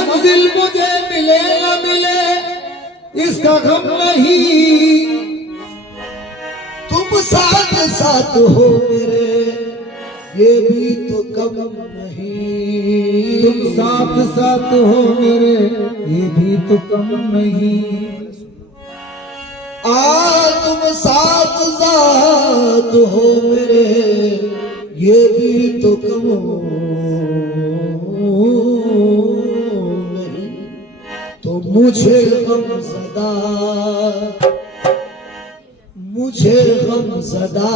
मंजिल मुझे मिले न मिले इसका गम नहीं, तुम साथ साथ हो मेरे ये भी तो कम नहीं। तुम साथ साथ हो मेरे ये भी तो कम नहीं। तुम साथ साथ हो मेरे ये भी तो कम नहीं। तो मुझे गम सदा, मुझे गम सदा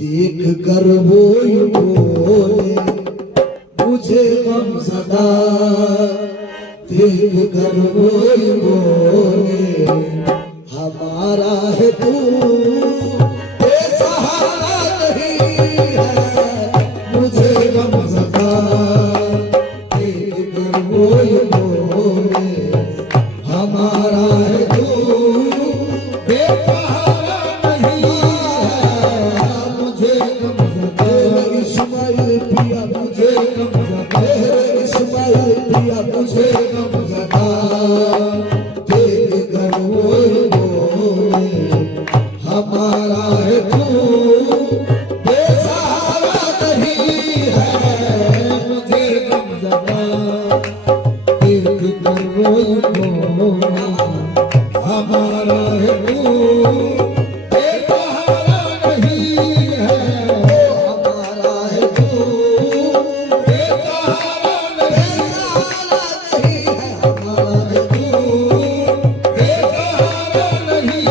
देख कर वो यूं बोले, मुझे गम सदा देख कर वो यूं बोले, हमारा है तू बेसहारा नहीं है। मुझे गम सदा देख कर वो यूं बोले, हमारा है तू बेसहारा नहीं है। मुझे गम सदा इस्माइल पिया, मुझे गम सदा इस्माइल पिया, मुझे गम सदा देख कर वो बोले, हमारा है तू बेसहारा नहीं है। मुझे गम सदा देख कर वो बोले, हमारा है तू बेसहारा नहीं है। हमारा है तू बेसहारा नहीं, नहीं है। हमारा है बेसहारा नहीं,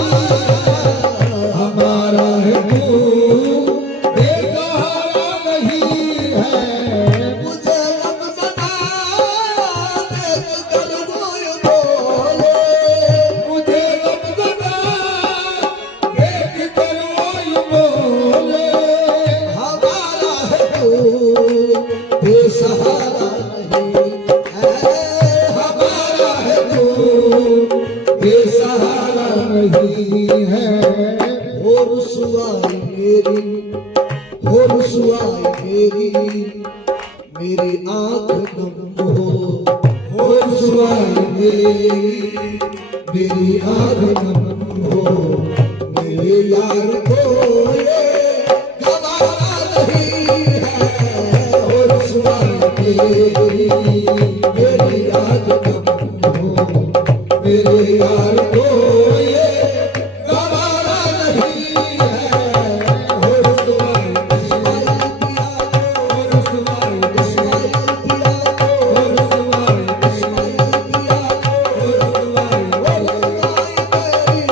हमारा है तू बेसहारा नहीं है। मुझे गम सदा देख कर वो यूं बोले, मुझे गम सदा देख कर वो यूं बोले, हमारा है तू बेसहारा नहीं है। हमारा है तू बेसहारा नहीं है। हो रुसवाई मेरी, हो रुसवाई मेरी आंख नम हो रुसवाई मेरी आँख नम हो। मेरे यार को ये गवारा नहीं है। हो रुसवाई मेरी आंख नम हो, मेरे यार को ये गवारा नहीं है। हो रुसवाई हो रुसवाई हो रुसवाई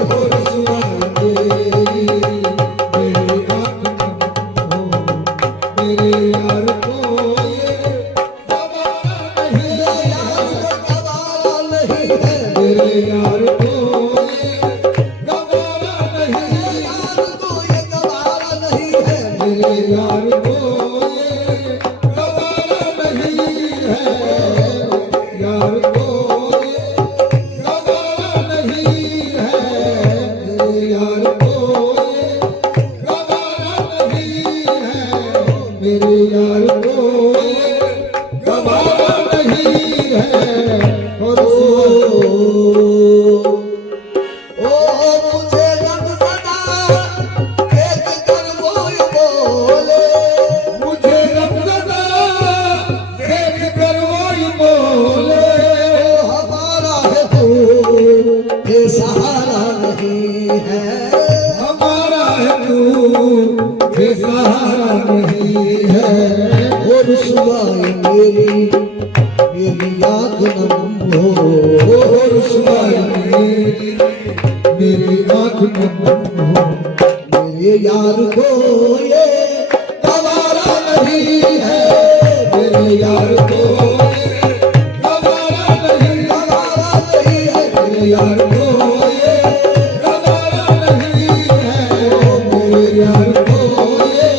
हो रुसवाई मेरी आँख नम हो। मेरे यार को ये गवारा नहीं है। मेरे यार को ये गवारा नहीं है। मेरे यार को ये गवारा नहीं है। यार को ये गवारा नहीं है। मेरे यार को ये गवारा नहीं है। मेरे यार को ये गवारा नहीं है। और मुझे गम सदा देख कर वो यूं बोले, मुझे गम सदा देख कर वो यूं बोले, हमारा है तू बेसहारा नहीं है। हमारा है तू बेसहारा नहीं है। हो रुसवाई मेरी आंख नम हो, हो रुसवाई मेरी आँख नम हो। मेरे यार को ये गवारा नहीं है। मेरे यार को ये गवारा नहीं, गवारा नहीं है। मेरे यार को ये गवारा नहीं है। मेरे यार को ये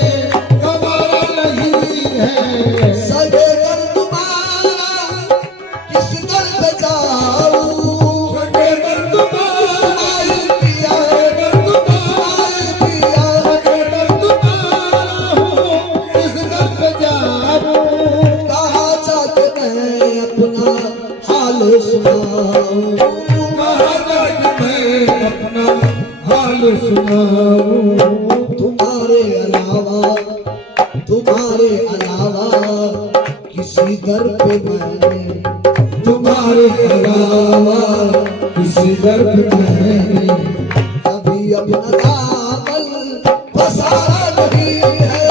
गवारा नहीं है। सगे कर तुम्हारा किस दर पे जाऊं, छोटे दर्द इस्माइल पिया, दर्द इस्माइल पिया, छोटे दर्द सुनाऊं तुम्हारे अलावा किसी दर पे मैंने तुम्हारे अलावा किसी दर पे मैंने कभी अपना दामन पसारा नहीं है।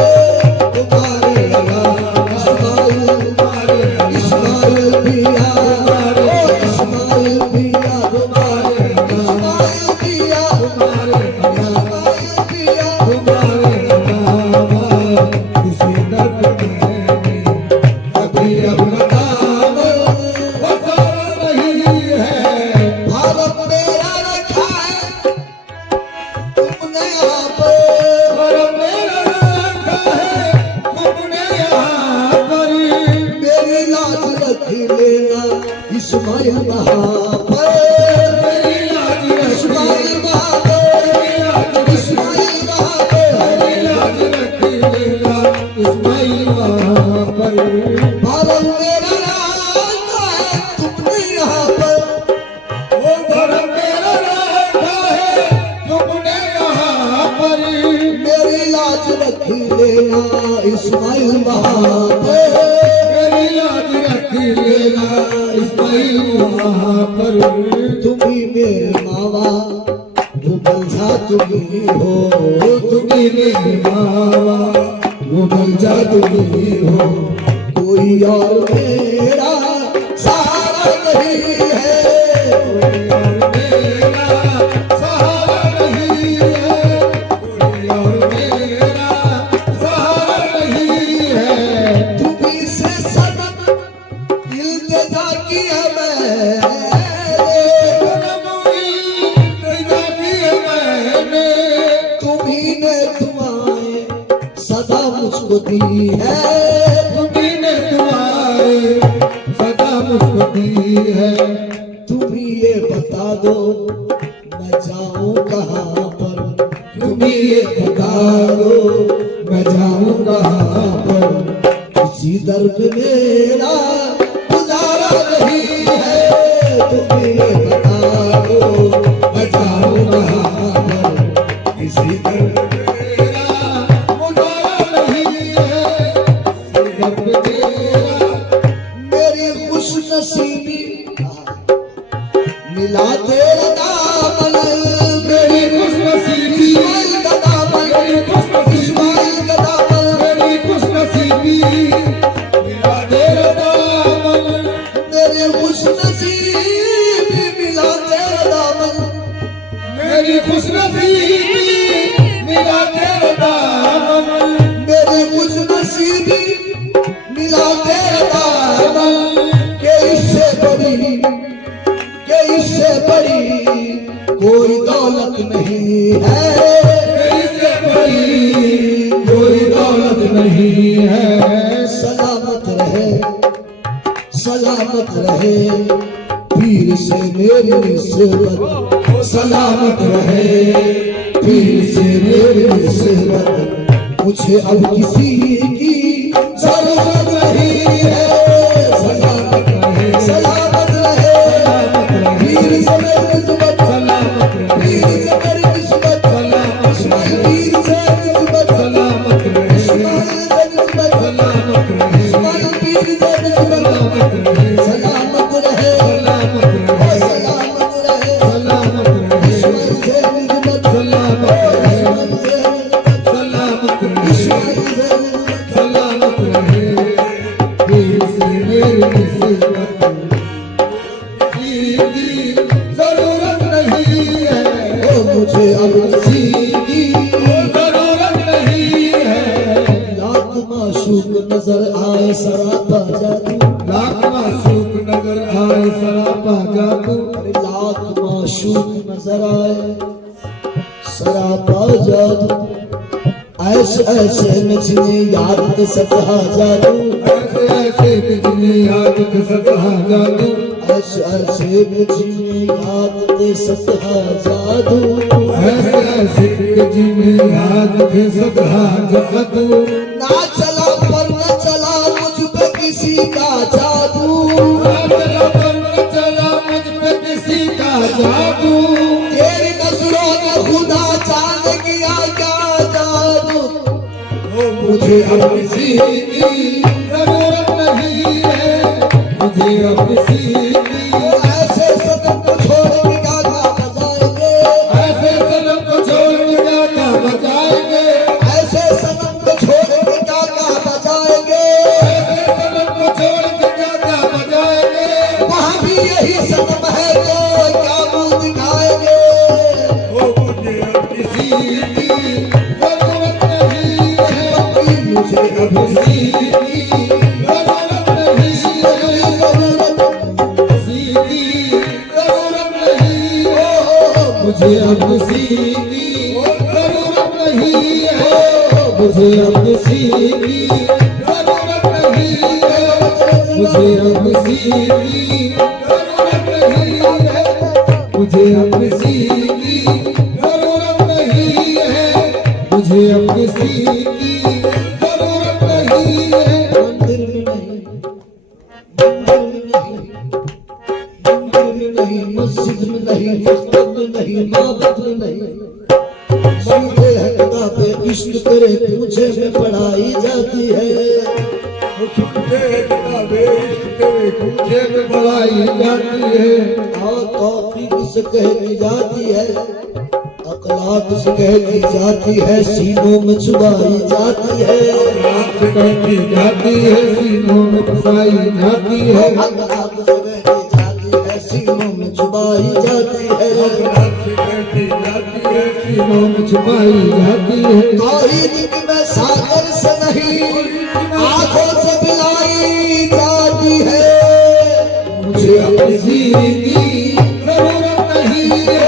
तुम्हारे अलावा इस्माइल पिया, ओ इस्माइल पिया, तुम्हारे इस्माइल पिया, तुम्हारे इस्माइल पिया। तुम्हारे अलावा किसी दर पे मैंने कभी अपना दामन पसारा नहीं है। भारत मेरा रखा है तुमने यहाँ पे, और मेरा रखा है तुमने यहाँ पर। मेरी लाज रख लेना इस्माइल वहाँ पे, मेरी लाज रख इस्माइल वहाँ पे, इस्माइल वहाँ पे। मेरी लाज रख लेना इस्माइल वहाँ पर। भारत मेरा रखा है तुमने यहाँ पे, वो धर्म मेरा रखा है तुमने यहाँ पर। मेरी लाज रख लेना इस्माइल वहाँ पे। मेरी लाज रख लेना इस्माइल वहाँ पर। तुम ही मेरे मावा वो बंधा तुम ही हो, तुम्ही मेरे मावा वो बंजा तुम्ही हो। कोई और मेरा सहारा नहीं है। मेरा सहारा नहीं है, कोई और मेरा सहारा नहीं है। तुम्ही से सनम इल्तिजा की है मैंने, तुम्ही ने दुआएं सदा मुझको दी है। तुम्ही ने दुआएं सदा मुझको दी है। तुम ही ये बता दो मैं जाऊं कहाँ पर, तुम्ही ये बता दो मैं जाऊं कहाँ पर। किसी दर पे मेरा गुजारा नहीं है। तुम ही ये बता दो मैं जाऊं कहाँ पर, किसी दर पे मेरा गुजारा नहीं है। किसी दर पे मेरा मेरी खुश नसीबी मिला तेरा दामन, मेरी खुशनसीबी इस्माइल का दामन, मेरी खुशनसीबी इस्माइल का दामन। मेरी खुशनसीबी मेरा तेरा दामन। मेरी खुश नसीबी मिला तेरा दामन, मेरी खुशनसीबी मिला तेरा दामन। मेरी खुश नसीबी मिला तेरा दामन। के इससे बड़ी कोई दौलत नहीं है। इससे बड़ी कोई दौलत नहीं है। सलामत रहे पीर से मेरी निस्बत, सलामत रहे पीर से मेरी निस्बत। मुझे अब किसी की जरूरत नहीं है। सलामत रहे सलामत रहे पीर से मेरी निस्बत, सलामत रहे पीर से मेरी निस्बत, इस्माइल पीर से निस्बत, सलामत रहे इस्माइल से निस्बत, सलामत रहे इस्माइल पीर से निस्बत। सलामत रहे सलामत रहे, सलामत रहे सलामत रहे, सलामत रहे इस्माइल से निस्बत, सलामत रहे इस्माइल से निस्बत, सलामत रहे इस्माइल से निस्बत। सलामत रहे पीर से मेरी निस्बत। सीधी जरूरत नहीं है, ओ मुझे अब किसी की जरूरत नहीं है। लाख माशूक नजर आए सरापा जादू, लाख मासूक नजर आए सरापा जादू। लाख माशूक नजर आए सरापा जादू। ऐसे ऐसे में जिन्हें याद के सतहा जादू, ऐसे ऐसे बिजली याद के सतहा जादू। ऐसे ऐसे में जिन्हें याद के सतहा जादू। ऐसे ऐसे बिजली याद के सतहा जादू। ना चला पर न चला मुझ पे किसी का जादू, चला मुझ पे किसी का जादू। तेरी नजरों ने खुदा जान मुझे अब किसी की जरूरत नहीं है, मुझे अब किसी की। ऐसे सनम को छोड़ के गाना बजाएंगे, ऐसे सनम को छोड़ के गाना बजाएंगे, ऐसे सनम को छोड़ के गाना बजाएंगे, ऐसे सनम को छोड़ के गाना बजाएंगे। वहाँ भी यही सनम है जो क्या मुंह दिखाएंगे। ओ मुझे अब किसी की जरूरत नहीं है, मुझे अब किसी की जरूरत नहीं है, किसी की जरूरत नहीं है, मुझे अब किसी की जरूरत नहीं है, मुझे अब किसी की जरूरत नहीं है, मुझे अब किसी की जरूरत नहीं है, मुझे अब किसी की जरूरत नहीं है, मुझे अब किसी की जरूरत नहीं है। मंदिर में नहीं, मंदिर में नहीं, मंदिर में नहीं, मस्जिद में नहीं, मस्जिद में नहीं, माबद में नहीं, सीधे है खुदा पे इश्क तेरे पूछे में पढ़ाई जाती है। पूछे में बढ़ाई जाती है, और तौफीक से कहती जाती है, अखलाक से कहती जाती है, सीनों में छुपाई जाती है। रात से कहती जाती है, सीनों में फसाई जाती है, अखलाक से कहती जाती है, सीनों में छुपाई जाती है। रात से कहती जाती है, सीनों में छुपाई जाती है। तौहीद की मैं सागर से नहीं, आंखों से पिलाई जाती है। मुझे अब किसी की जरूरत नहीं है,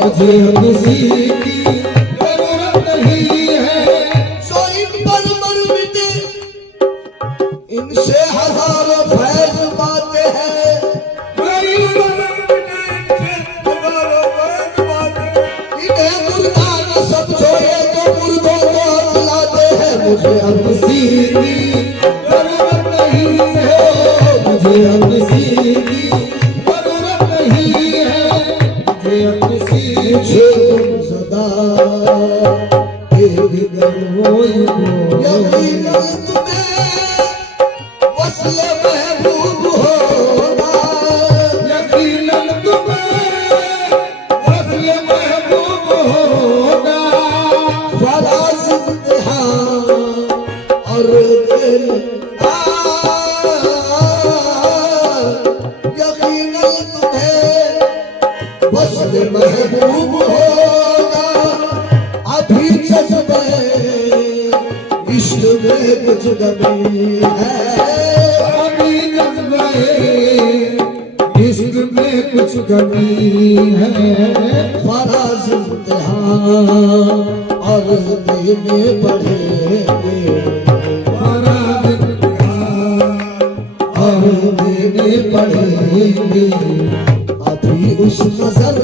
मुझे अब किसी की जरूरत नहीं है। जो इन पर मर मिटे, इनसे हजारों फैज बातें हैं। इन्हें मुर्दा न समझो, ये तो मुर्दों को बुलाते हैं। मुझे अब किसी की जरूरत नहीं है, मुझे अब किसी की जरूरत नहीं है, मुझे अब किसी मुझे तुम सदा एक यकीनन तुम्हें वस्ल महबूब होगा। यकीनन तुम्हें वस्ल महबूब होगा। फराज इम्तिहान और दिल यकीनन तुम्हें वस्ल महबूब होगा। अभी जज्बे इश्क में कुछ कमी है। अभी जज्बे इश्क में कुछ कमी है। फराज इम्तिहान और देने पड़ेंगे, फराज इम्तिहान और देने पड़ेंगे। अभी उस नजर